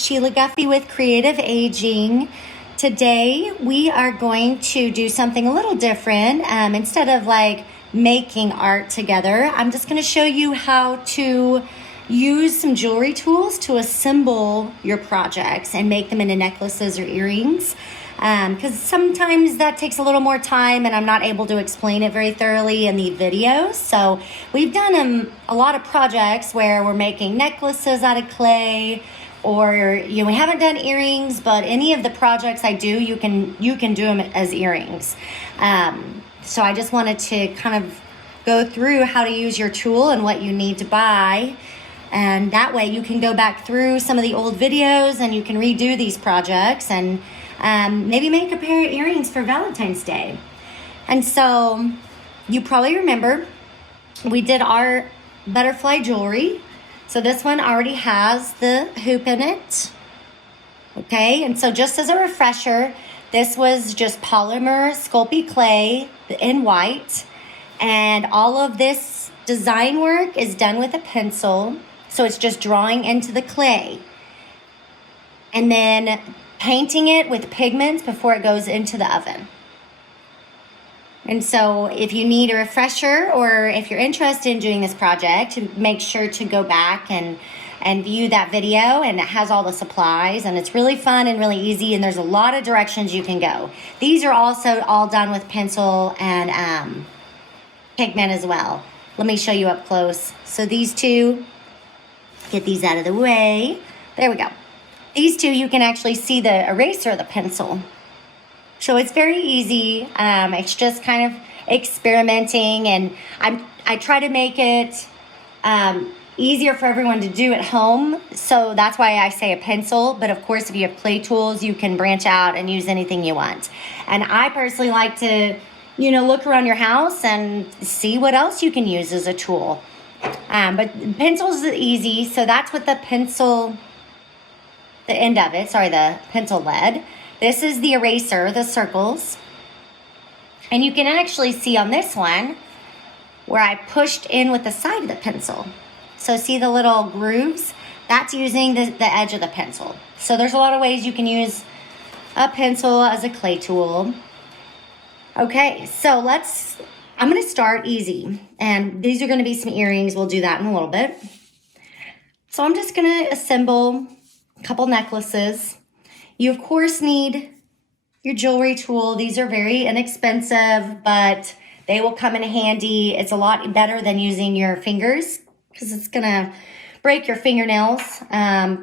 it's Sheila Guffey with Creative Aging. Today we are going to do something a little different. Instead of like making art together, I'm just going to show you how to use some jewelry tools to assemble your projects and make them into necklaces or earrings. Because sometimes that takes a little more time and I'm not able to explain it very thoroughly in the videos. So we've done a lot of projects where we're making necklaces out of clay, or we haven't done earrings, but any of the projects I do, you can do them as earrings. So I just wanted to kind of go through how to use your tool and what you need to buy. And that way you can go back through some of the old videos and you can redo these projects and maybe make a pair of earrings for Valentine's Day. And so you probably remember we did our butterfly jewelry. So this one already has the hoop in it. Okay, and so just as a refresher, this was just polymer Sculpey clay in white. And all of this design work is done with a pencil. So it's just drawing into the clay. And then painting it with pigments before it goes into the oven. And so if you need a refresher or if you're interested in doing this project, make sure to go back and view that video, and it has all the supplies, and it's really fun and really easy, and there's a lot of directions you can go. These are also all done with pencil and pigment as well. Let me show you up close. So these two, get these out of the way. There we go. These two, you can actually see the eraser of the pencil. So it's very easy. It's just kind of experimenting, and I try to make it easier for everyone to do at home. So that's why I say a pencil. But of course, if you have clay tools, you can branch out and use anything you want. And I personally like to, look around your house and see what else you can use as a tool. But pencils are easy. So that's what the pencil, the end of it, the pencil lead. This is the eraser, the circles. And you can actually see on this one where I pushed in with the side of the pencil. So see the little grooves? That's using the edge of the pencil. So there's a lot of ways you can use a pencil as a clay tool. Okay, so I'm gonna start easy. And these are gonna be some earrings. We'll do that in a little bit. So I'm just gonna assemble a couple necklaces. You, of course, need your jewelry tool. These are very inexpensive, but they will come in handy. It's a lot better than using your fingers because it's going to break your fingernails.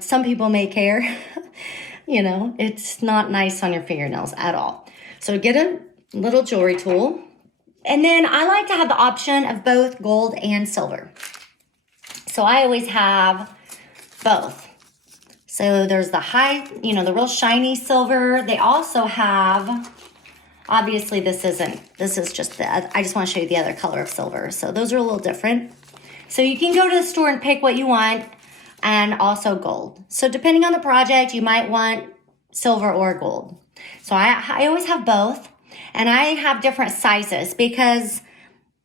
Some people may care. It's not nice on your fingernails at all. So get a little jewelry tool. And then I like to have the option of both gold and silver. So I always have both. So there's the the real shiny silver. They also have, obviously this is just I just want to show you the other color of silver. So those are a little different. So you can go to the store and pick what you want, and also gold. So depending on the project, you might want silver or gold. So I always have both, and I have different sizes because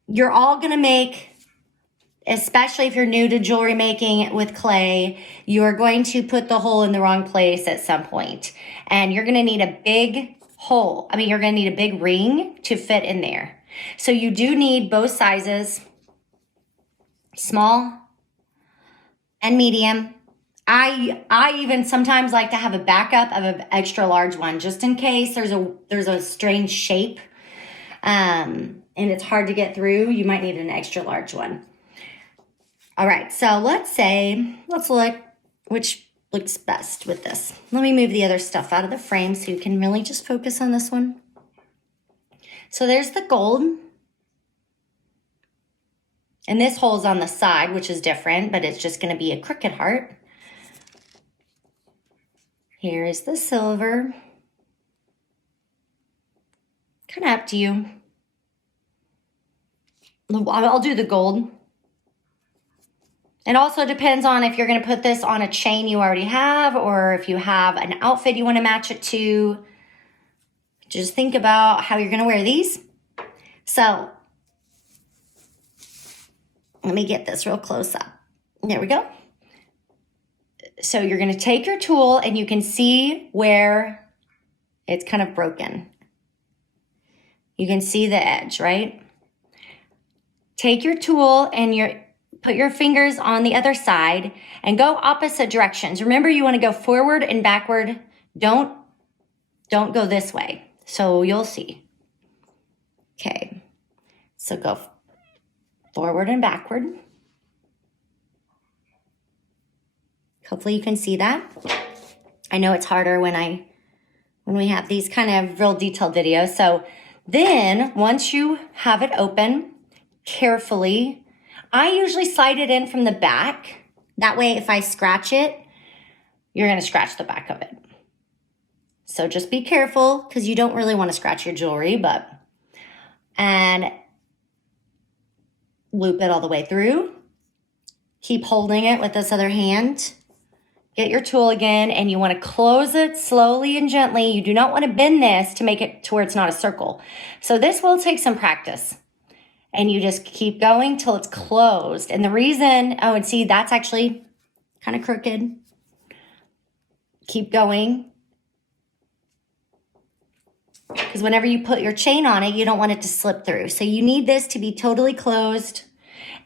you're all going to make, especially if you're new to jewelry making with clay, you're going to put the hole in the wrong place at some point. And you're going to need a big hole. You're going to need a big ring to fit in there. So you do need both sizes, small and medium. I even sometimes like to have a backup of an extra large one, just in case there's a strange shape and it's hard to get through. You might need an extra large one. All right, so let's look which looks best with this. Let me move the other stuff out of the frame so you can really just focus on this one. So there's the gold. And this hole's on the side, which is different, but it's just going to be a crooked heart. Here is the silver. Kind of up to you. I'll do the gold. It also depends on if you're going to put this on a chain you already have, or if you have an outfit you want to match it to. Just think about how you're going to wear these. So let me get this real close up. There we go. So you're going to take your tool and you can see where it's kind of broken. You can see the edge, right? Take your tool and put your fingers on the other side and go opposite directions. Remember, you want to go forward and backward. Don't go this way. So you'll see. Okay. So go forward and backward. Hopefully you can see that. I know it's harder when we have these kind of real detailed videos. So then once you have it open, carefully, I usually slide it in from the back. That way, if I scratch it, you're going to scratch the back of it. So just be careful because you don't really want to scratch your jewelry, and loop it all the way through. Keep holding it with this other hand. Get your tool again, and you want to close it slowly and gently. You do not want to bend this to make it to where it's not a circle. So this will take some practice. And you just keep going till it's closed. And the reason, oh, and see, that's actually kind of crooked. Keep going. Because whenever you put your chain on it, you don't want it to slip through. So you need this to be totally closed.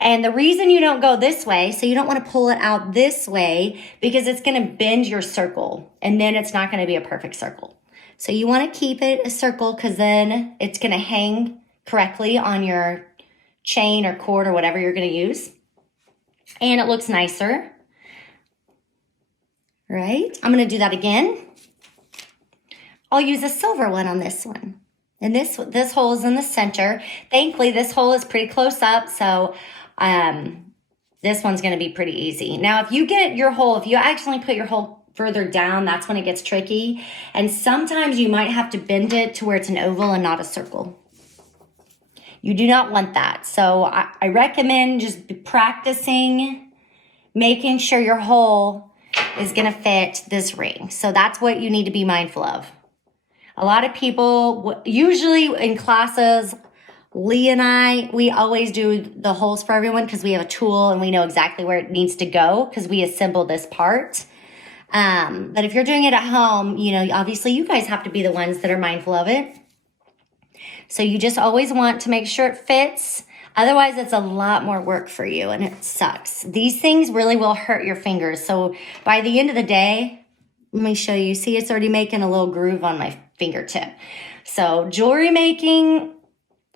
And the reason you don't go this way, so you don't want to pull it out this way, because it's going to bend your circle. And then it's not going to be a perfect circle. So you want to keep it a circle because then it's going to hang correctly on your chain or cord or whatever you're going to use. And it looks nicer. Right? I'm going to do that again. I'll use a silver one on this one. And this hole is in the center. Thankfully, this hole is pretty close up, so this one's going to be pretty easy. Now, if you actually put your hole further down, that's when it gets tricky. And sometimes you might have to bend it to where it's an oval and not a circle. You do not want that. So I recommend just practicing, making sure your hole is going to fit this ring. So that's what you need to be mindful of. A lot of people, usually in classes, Lee and I, we always do the holes for everyone because we have a tool and we know exactly where it needs to go because we assemble this part. But if you're doing it at home, obviously you guys have to be the ones that are mindful of it. So you just always want to make sure it fits. Otherwise, it's a lot more work for you and it sucks. These things really will hurt your fingers. So by the end of the day, let me show you. See, it's already making a little groove on my fingertip. So jewelry making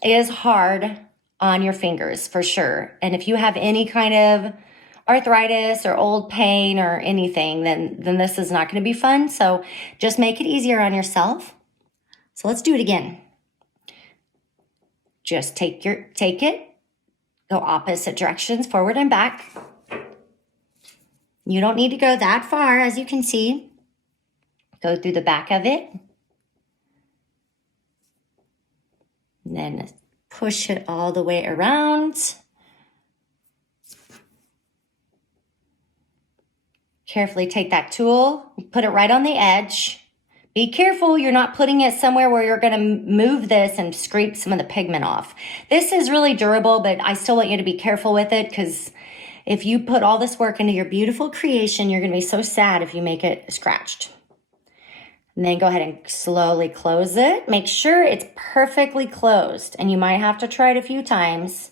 is hard on your fingers for sure. And if you have any kind of arthritis or old pain or anything, then this is not going to be fun. So just make it easier on yourself. So let's do it again. Just take it, go opposite directions, forward and back. You don't need to go that far, as you can see. Go through the back of it. And then push it all the way around. Carefully take that tool, put it right on the edge. Be careful you're not putting it somewhere where you're going to move this and scrape some of the pigment off. This is really durable, but I still want you to be careful with it because if you put all this work into your beautiful creation, you're going to be so sad if you make it scratched. And then go ahead and slowly close it. Make sure it's perfectly closed, and you might have to try it a few times.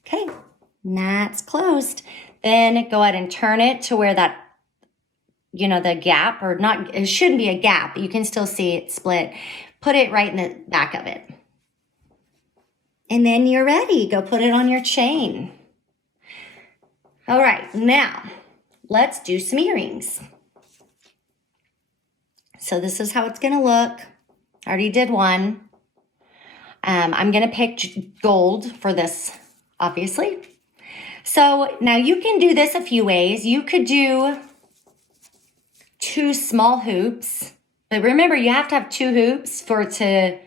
Okay, that's closed. Then go ahead and turn it to where that, the gap, or not, it shouldn't be a gap, but you can still see it split. Put it right in the back of it. And then you're ready. Go put it on your chain. All right, now let's do some earrings. So this is how it's going to look. I already did one. I'm going to pick gold for this, obviously. So now you can do this a few ways. You could do 2 small hoops. But remember, you have to have 2 hoops for it to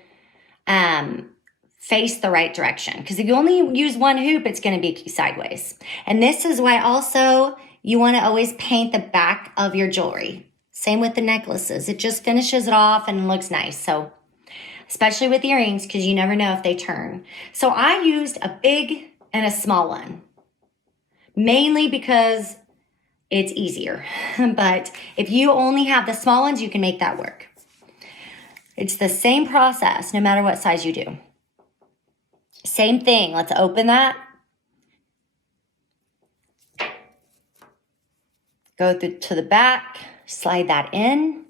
face the right direction. Because if you only use 1 hoop, it's going to be sideways. And this is why also you want to always paint the back of your jewelry. Same with the necklaces. It just finishes it off and looks nice. So, especially with earrings, because you never know if they turn. So I used a big and a small one. Mainly because it's easier. But if you only have the small ones, you can make that work. It's the same process no matter what size you do. Same thing. Let's open that. Go to the back, slide that in.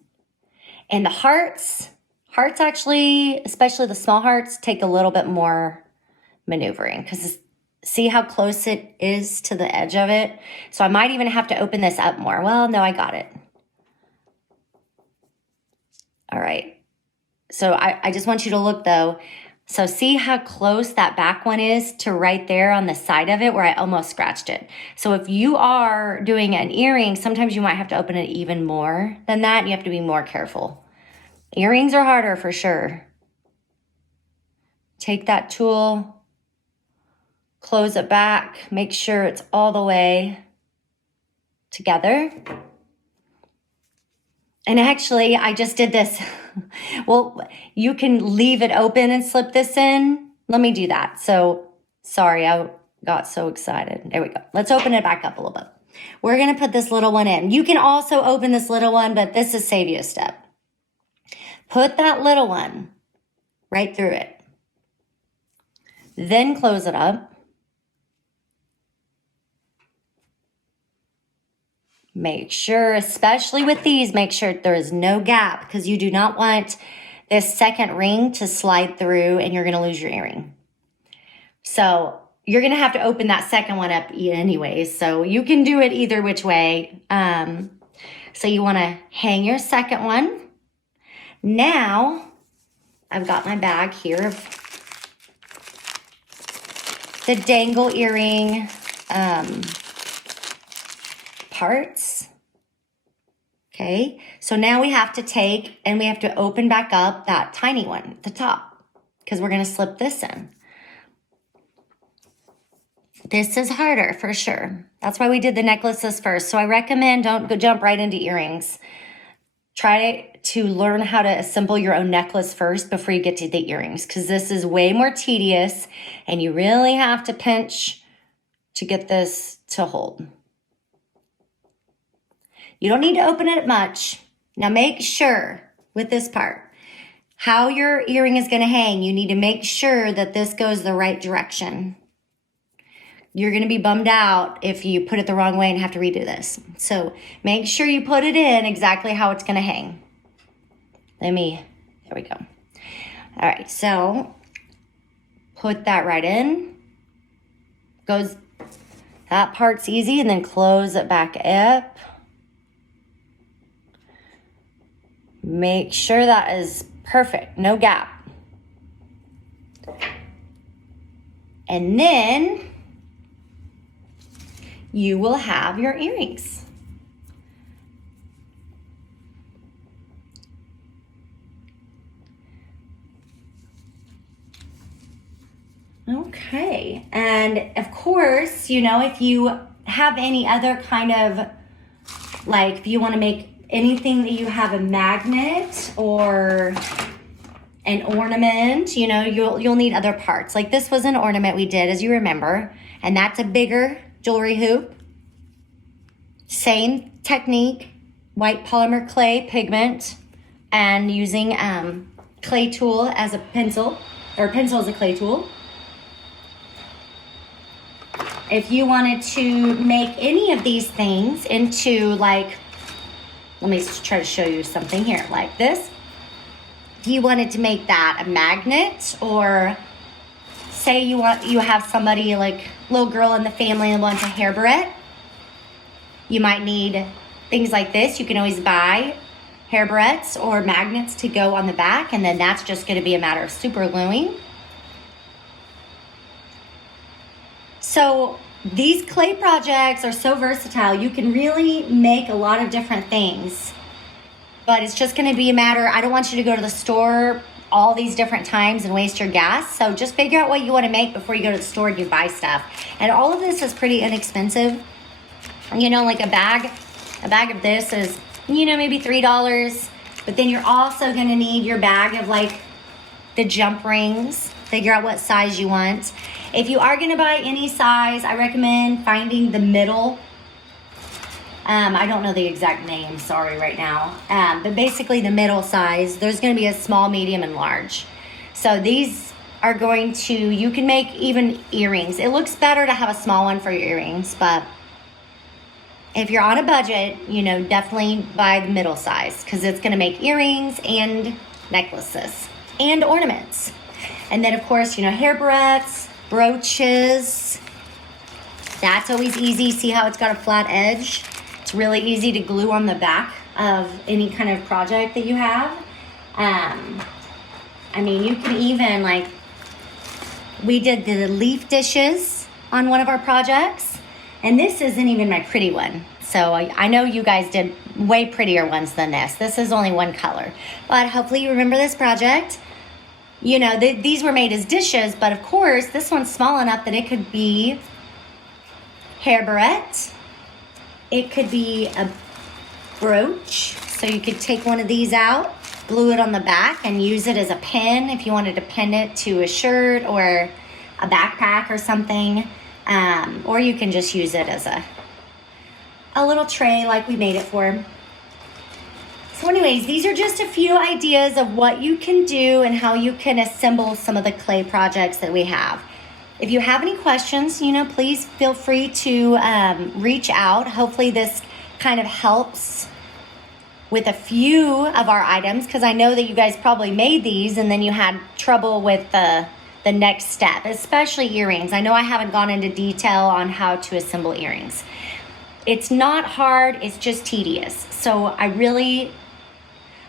And the hearts actually, especially the small hearts, take a little bit more maneuvering because see how close it is to the edge of it? So I might even have to open this up more. Well, no, I got it. All right. So I just want you to look though. So see how close that back one is to right there on the side of it where I almost scratched it. So if you are doing an earring, sometimes you might have to open it even more than that. You have to be more careful. Earrings are harder for sure. Take that tool, close it back, make sure it's all the way together. And actually, I just did this. Well, you can leave it open and slip this in. Let me do that. So, sorry, I got so excited. There we go. Let's open it back up a little bit. We're going to put this little one in. You can also open this little one, but this is save you a step. Put that little one right through it. Then close it up. Make sure, especially with these, make sure there is no gap because you do not want this second ring to slide through and you're going to lose your earring. So you're going to have to open that second one up anyways. So you can do it either which way. So you want to hang your second one. Now I've got my bag here of the dangle earring parts. Okay, so now we have to take and we have to open back up that tiny one at the top because we're going to slip this in. This is harder for sure. That's why we did the necklaces first. So I recommend don't go jump right into earrings. Try to learn how to assemble your own necklace first before you get to the earrings because this is way more tedious and you really have to pinch to get this to hold. You don't need to open it much. Now make sure with this part, how your earring is going to hang, you need to make sure that this goes the right direction. You're going to be bummed out if you put it the wrong way and have to redo this. So make sure you put it in exactly how it's going to hang. There we go. All right, so put that right in. That part's easy, and then close it back up. Make sure that is perfect, no gap. And then you will have your earrings. Okay, and of course, you know, if you have any other kind of, like if you want to make anything that you have a magnet or an ornament, you know, you'll need other parts. Like this was an ornament we did, as you remember, and that's a bigger jewelry hoop. Same technique, white polymer clay pigment, and using clay tool as a pencil, or pencil as a clay tool. If you wanted to make any of these things into like, let me try to show you something here, like this. If you wanted to make that a magnet, or say you have somebody like little girl in the family and wants a hair barrette, you might need things like this. You can always buy hair barrettes or magnets to go on the back, and then that's just going to be a matter of super gluing. So these clay projects are so versatile. You can really make a lot of different things, but it's just going to be a matter. I don't want you to go to the store all these different times and waste your gas. So just figure out what you want to make before you go to the store and you buy stuff. And all of this is pretty inexpensive. You know, like a bag of this is, you know, maybe $3, but then you're also going to need your bag of like the jump rings. Figure out what size you want. If you are going to buy any size, I recommend finding the middle I don't know the exact name, sorry, right now. But basically the middle size, there's gonna be a small, medium, and large. So these are going to, you can make even earrings. It looks better to have a small one for your earrings, but if you're on a budget, you know, definitely buy the middle size because it's gonna make earrings and necklaces and ornaments. And then of course, you know, hair barrettes, brooches. That's always easy. See how it's got a flat edge? It's really easy to glue on the back of any kind of project that you have. I mean, you can even, like, we did the leaf dishes on one of our projects, and this isn't even my pretty one. So I know you guys did way prettier ones than this. This is only one color, but hopefully you remember this project. You know, these were made as dishes, but of course, this one's small enough that it could be hair barrette. It could be a brooch. So you could take one of these out, glue it on the back, and use it as a pin if you wanted to pin it to a shirt or a backpack or something. Or you can just use it as a little tray like we made it for. So anyways, these are just a few ideas of what you can do and how you can assemble some of the clay projects that we have. If you have any questions, you know, please feel free to reach out. Hopefully this kind of helps with a few of our items, because I know that you guys probably made these and then you had trouble with the next step, especially earrings. I know I haven't gone into detail on how to assemble earrings. It's not hard, it's just tedious. So I really,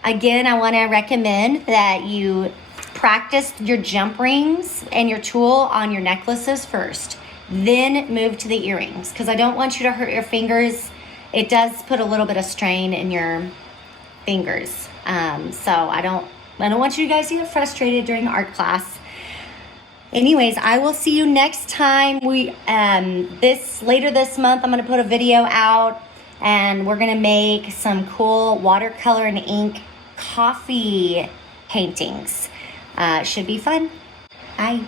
again, I want to recommend that you practice your jump rings and your tool on your necklaces first, then move to the earrings, because I don't want you to hurt your fingers. It does put a little bit of strain in your fingers. So I don't want you guys to get frustrated during art class. Anyways, I will see you next time. Later this month, I'm gonna put a video out, and we're gonna make some cool watercolor and ink coffee paintings. Should be fun. Bye.